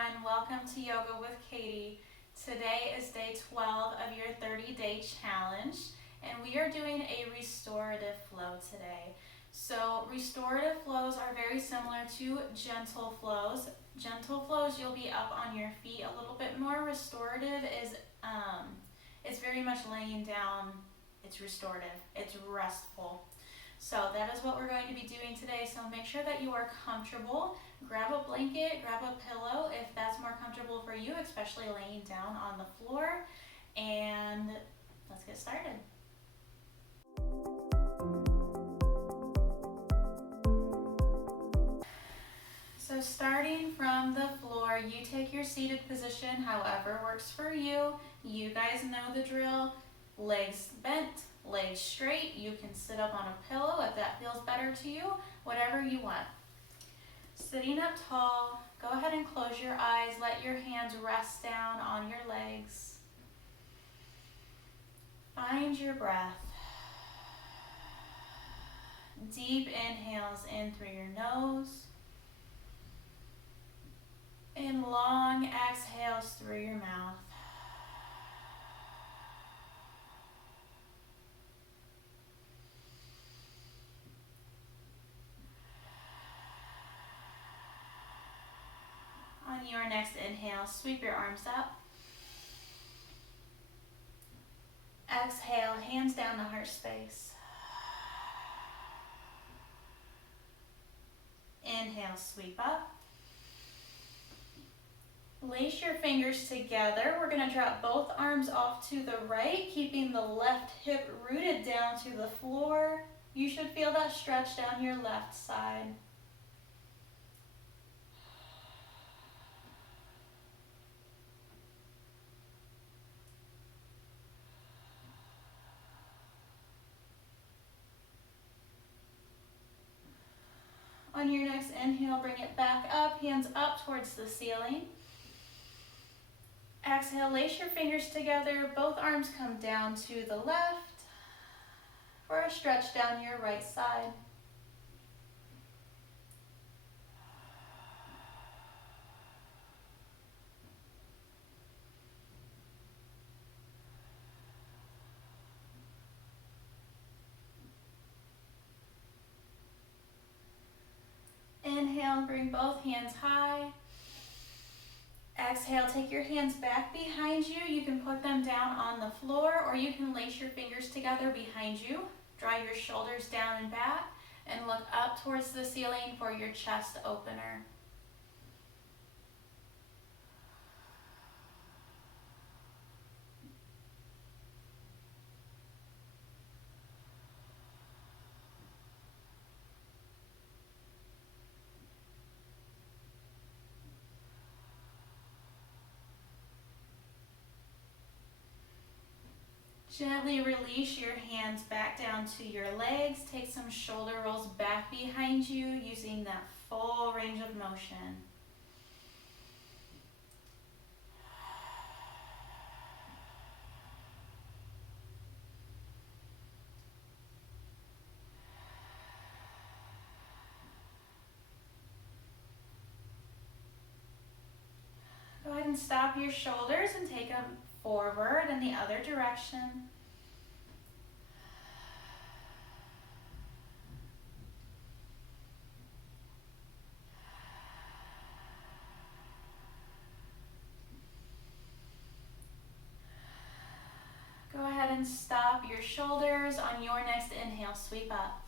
everyone, welcome to Yoga with Katie. Today is day 12 of your 30-day challenge, and we are doing a restorative flow today. So restorative flows are very similar to gentle flows. Gentle flows, you'll be up on your feet a little bit more. Restorative is it's very much laying down. It's restorative, it's restful. So that is what we're going to be doing today. So make sure that you are comfortable. Grab a blanket, grab a pillow if that's more comfortable for you, especially laying down on the floor. And let's get started. So starting from the floor, you take your seated position, however works for you. You guys know the drill. Legs bent, legs straight. You can sit up on a pillow if that feels better to you, whatever you want. Sitting up tall, go ahead and close your eyes. Let your hands rest down on your legs. Find your breath. Deep inhales in through your nose and long exhales through your mouth. On your next inhale, sweep your arms up. Exhale, hands down to heart space. Inhale, sweep up. Lace your fingers together. We're going to drop both arms off to the right, keeping the left hip rooted down to the floor. You should feel that stretch down your left side. On your next inhale, bring it back up, hands up towards the ceiling. Exhale, lace your fingers together, both arms come down to the left for a stretch down your right side. Inhale, bring both hands high. Exhale, take your hands back behind you. You can put them down on the floor or you can lace your fingers together behind you. Draw your shoulders down and back and look up towards the ceiling for your chest opener. Gently release your hands back down to your legs. Take some shoulder rolls back behind you using that full range of motion. Go ahead and stop your shoulders and take them forward in the other direction. Go ahead and stop your shoulders. On your next inhale, sweep up.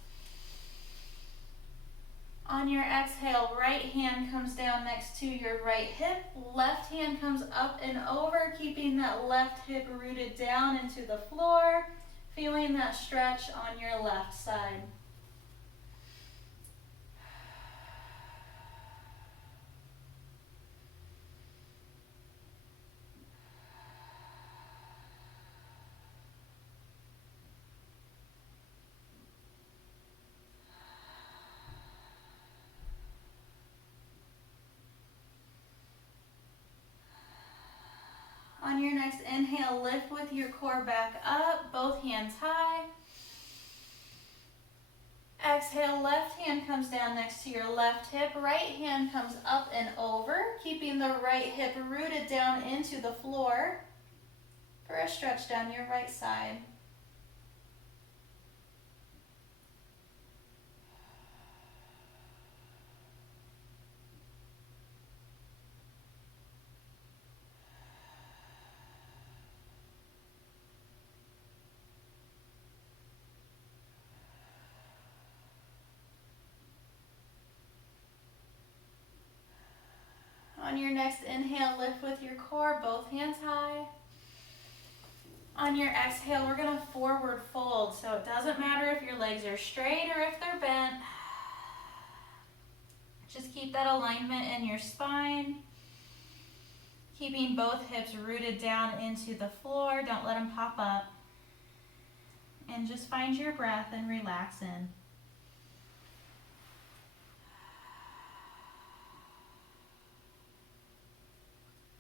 On your exhale, right hand comes down next to your right hip. Left hand comes up and over, keeping that left hip rooted down into the floor. Feeling that stretch on your left side. On your next inhale, lift with your core back up, both hands high. Exhale, left hand comes down next to your left hip. Right hand comes up and over, keeping the right hip rooted down into the floor for a stretch down your right side. On your next inhale, lift with your core, both hands high. On your exhale, we're going to forward fold. So it doesn't matter if your legs are straight or if they're bent. Just keep that alignment in your spine. Keeping both hips rooted down into the floor. Don't let them pop up. And just find your breath and relax in.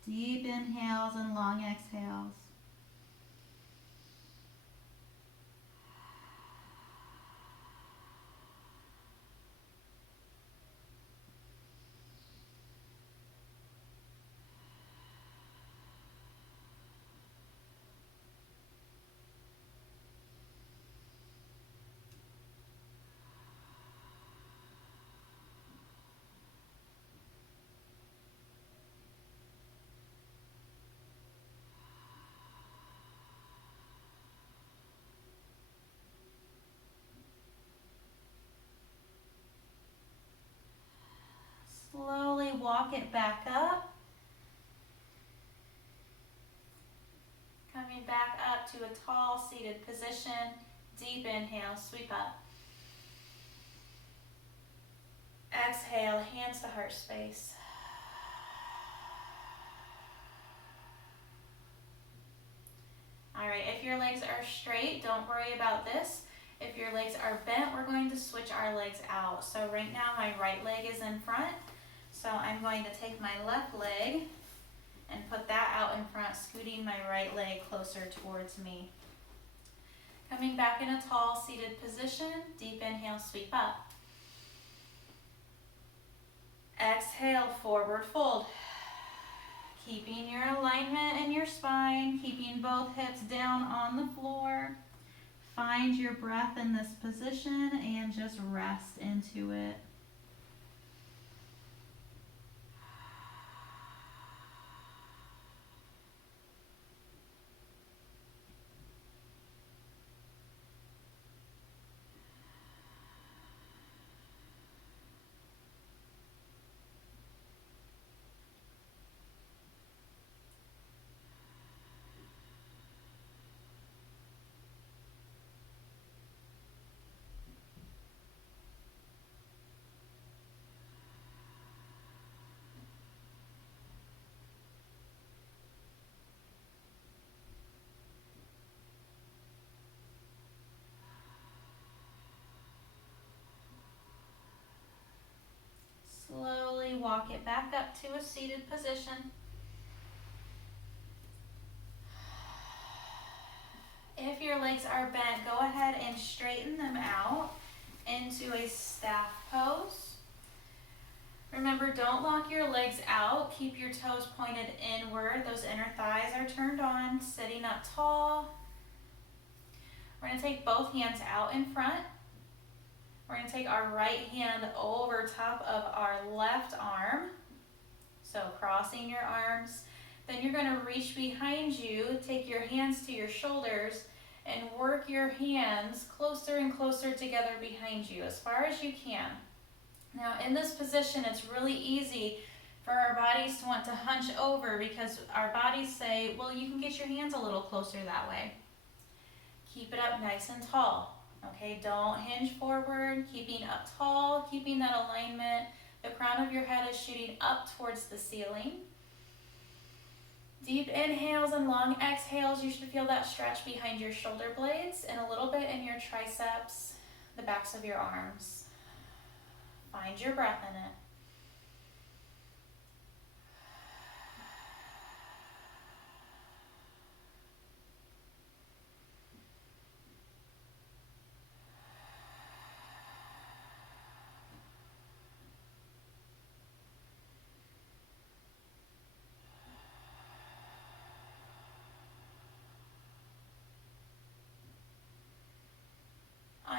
Deep inhales and long exhales. Slowly walk it back up. Coming back up to a tall seated position. Deep inhale, sweep up. Exhale, hands to heart space. All right, if your legs are straight, don't worry about this. If your legs are bent, we're going to switch our legs out. So right now my right leg is in front. So I'm going to take my left leg and put that out in front, scooting my right leg closer towards me. Coming back in a tall seated position, deep inhale, sweep up. Exhale, forward fold. Keeping your alignment in your spine, keeping both hips down on the floor. Find your breath in this position and just rest into it. Slowly walk it back up to a seated position. If your legs are bent, go ahead and straighten them out into a staff pose. Remember, don't lock your legs out. Keep your toes pointed inward. Those inner thighs are turned on, sitting up tall. We're going to take both hands out in front. We're going to take our right hand over top of our left arm. So crossing your arms. Then you're going to reach behind you, take your hands to your shoulders, and work your hands closer and closer together behind you as far as you can. Now in this position, it's really easy for our bodies to want to hunch over because our bodies say, well, you can get your hands a little closer that way. Keep it up nice and tall. Okay, don't hinge forward, keeping up tall, keeping that alignment. The crown of your head is shooting up towards the ceiling. Deep inhales and long exhales. You should feel that stretch behind your shoulder blades and a little bit in your triceps, the backs of your arms. Find your breath in it.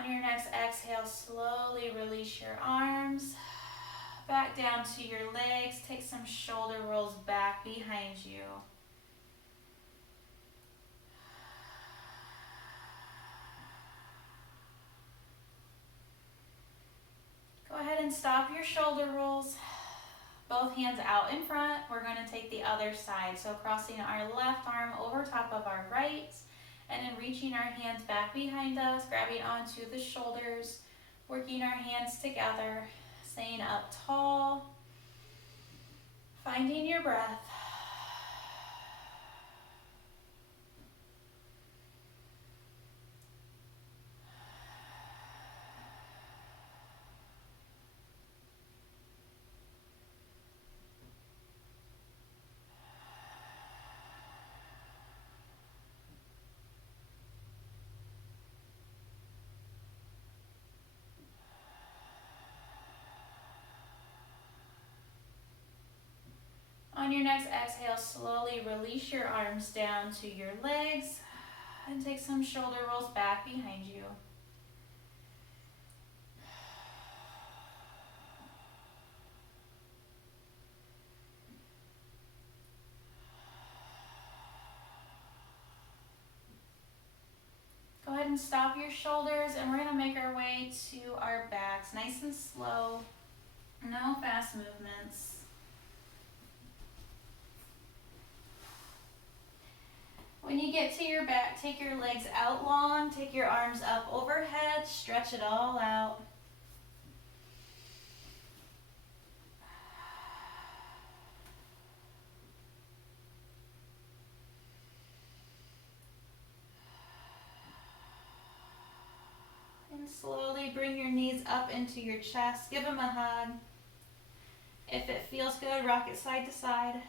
On your next exhale, slowly release your arms back down to your legs. Take some shoulder rolls back behind you. Go ahead and stop your shoulder rolls. Both hands out in front. We're going to take the other side. So crossing our left arm over top of our right, and then reaching our hands back behind us, grabbing onto the shoulders, working our hands together, staying up tall, finding your breath. On your next exhale, slowly release your arms down to your legs and take some shoulder rolls back behind you. Go ahead and stop your shoulders, and we're going to make our way to our backs, nice and slow, no fast movements. When you get to your back, take your legs out long, take your arms up overhead, stretch it all out. And slowly bring your knees up into your chest, give them a hug. If it feels good, rock it side to side.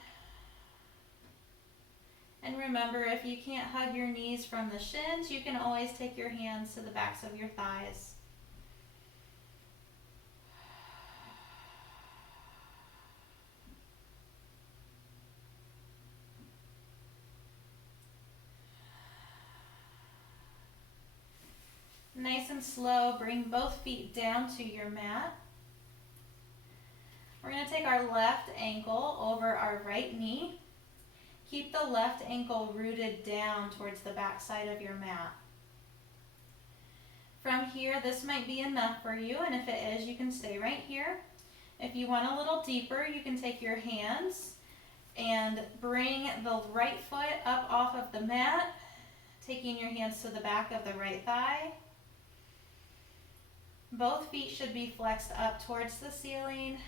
And remember, if you can't hug your knees from the shins, you can always take your hands to the backs of your thighs. Nice and slow, bring both feet down to your mat. We're going to take our left ankle over our right knee. Keep the left ankle rooted down towards the back side of your mat. From here, this might be enough for you, and if it is, you can stay right here. If you want a little deeper, you can take your hands and bring the right foot up off of the mat, taking your hands to the back of the right thigh. Both feet should be flexed up towards the ceiling.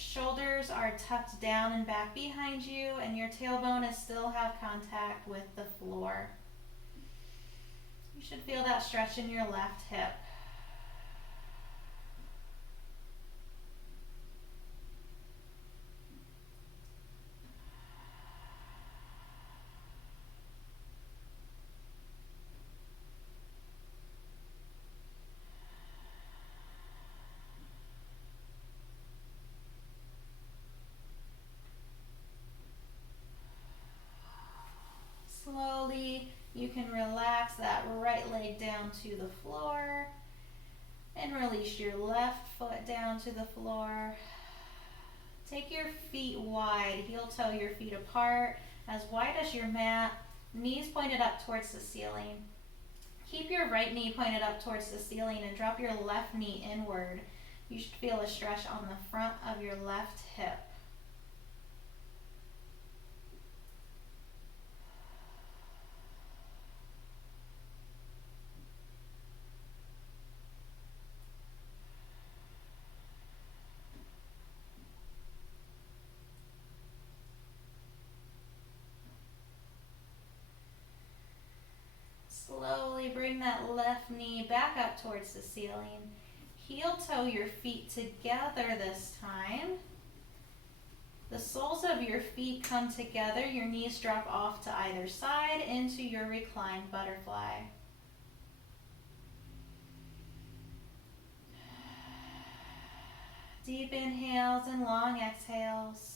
Shoulders are tucked down and back behind you, and your tailbone is still have contact with the floor. You should feel that stretch in your left hip. Slowly, you can relax that right leg down to the floor and release your left foot down to the floor. Take your feet wide, heel toe your feet apart, as wide as your mat, knees pointed up towards the ceiling. Keep your right knee pointed up towards the ceiling and drop your left knee inward. You should feel a stretch on the front of your left hip. Slowly bring that left knee back up towards the ceiling. Heel toe your feet together this time. The soles of your feet come together. Your knees drop off to either side into your reclined butterfly. Deep inhales and long exhales.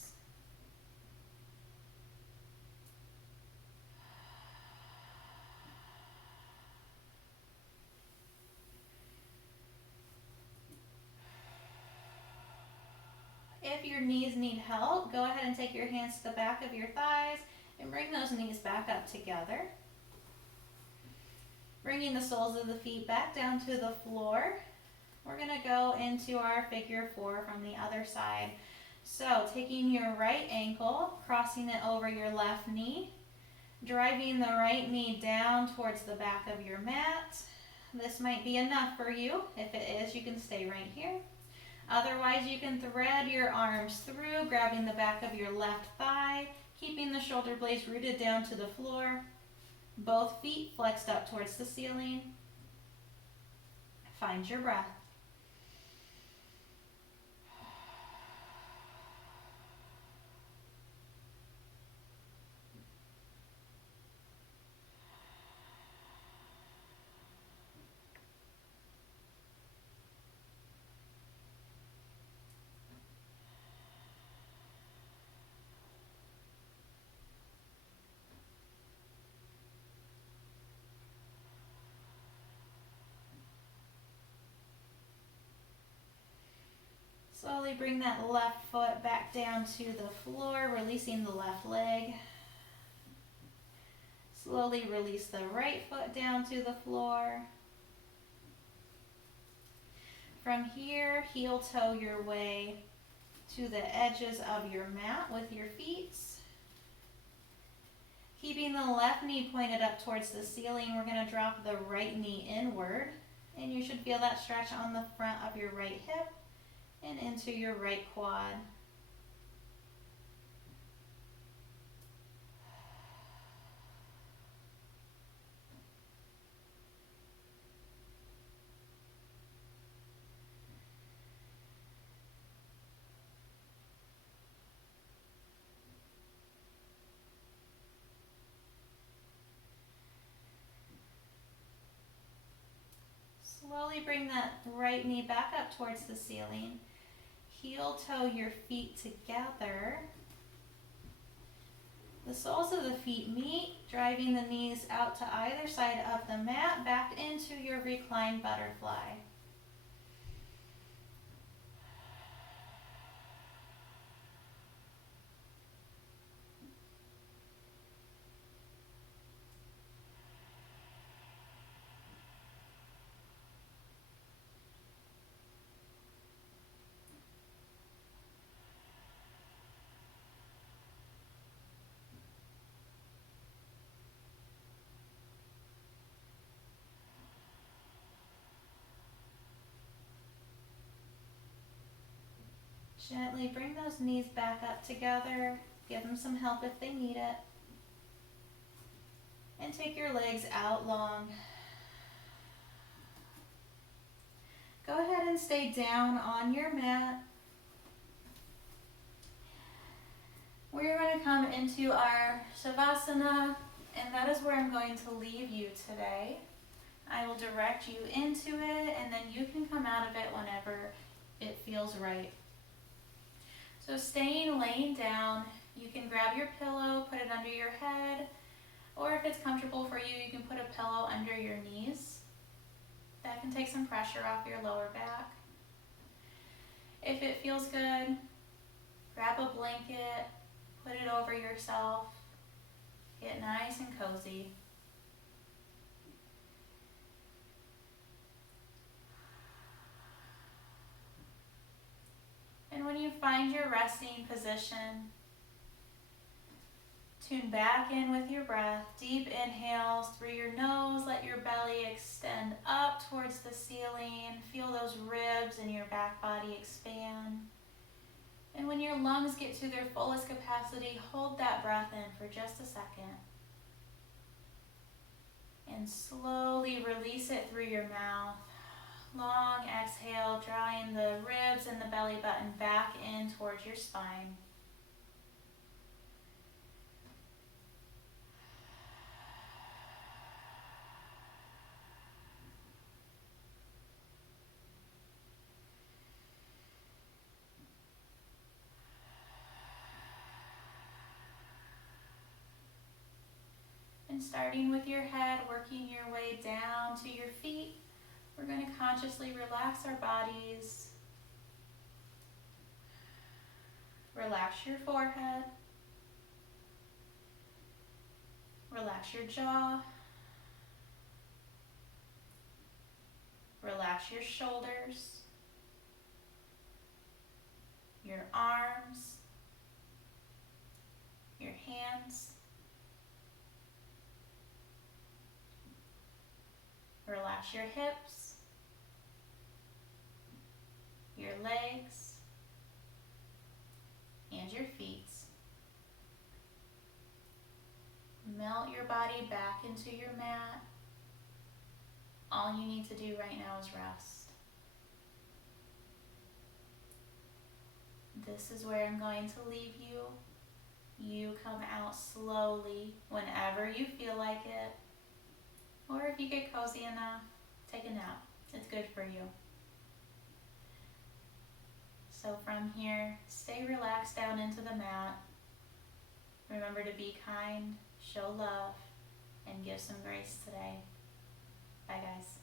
If your knees need help, go ahead and take your hands to the back of your thighs and bring those knees back up together. Bringing the soles of the feet back down to the floor. We're going to go into our figure 4 from the other side. So taking your right ankle, crossing it over your left knee, driving the right knee down towards the back of your mat. This might be enough for you. If it is, you can stay right here. Otherwise, you can thread your arms through, grabbing the back of your left thigh, keeping the shoulder blades rooted down to the floor. Both feet flexed up towards the ceiling. Find your breath. Slowly bring that left foot back down to the floor, releasing the left leg. Slowly release the right foot down to the floor. From here, heel toe your way to the edges of your mat with your feet. Keeping the left knee pointed up towards the ceiling, we're going to drop the right knee inward. And you should feel that stretch on the front of your right hip and into your right quad. Slowly bring that right knee back up towards the ceiling. Heel toe your feet together. The soles of the feet meet, driving the knees out to either side of the mat, back into your reclined butterfly. Gently bring those knees back up together. Give them some help if they need it. And take your legs out long. Go ahead and stay down on your mat. We're going to come into our Shavasana, and that is where I'm going to leave you today. I will direct you into it, and then you can come out of it whenever it feels right. So staying laying down, you can grab your pillow, put it under your head, or if it's comfortable for you, you can put a pillow under your knees. That can take some pressure off your lower back. If it feels good, grab a blanket, put it over yourself, get nice and cozy. And when you find your resting position, tune back in with your breath. Deep inhales through your nose. Let your belly extend up towards the ceiling. Feel those ribs in your back body expand. And when your lungs get to their fullest capacity, hold that breath in for just a second. And slowly release it through your mouth. Long exhale, drawing the ribs and the belly button back in towards your spine. And starting with your head, working your way down to your feet, we're going to consciously relax our bodies. Relax your forehead. Relax your jaw. Relax your shoulders, your arms, your hands. Relax your hips, your legs, and your feet. Melt your body back into your mat. All you need to do right now is rest. This is where I'm going to leave you. You come out slowly whenever you feel like it. Or if you get cozy enough, take a nap. It's good for you. So from here, stay relaxed down into the mat. Remember to be kind, show love, and give some grace today. Bye guys.